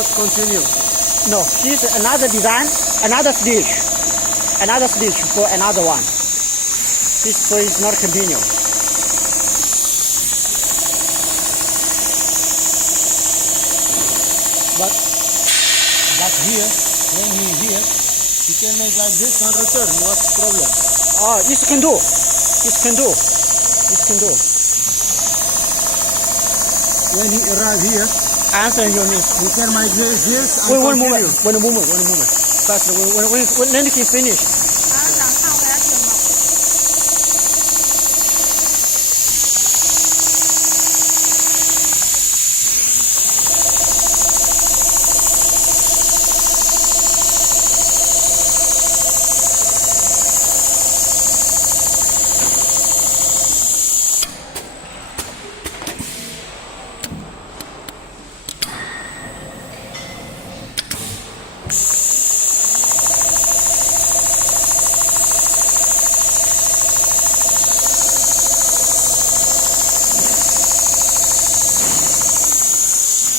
not continue. No, this is another design, another stitch for another one. This so it's not continue. But here, when here, he can make like this and return. What's the problem? Oh, this can do. This can do. This can do. When he arrive here, Answer your needs. he can make this and One continue. moment. First, when he finish,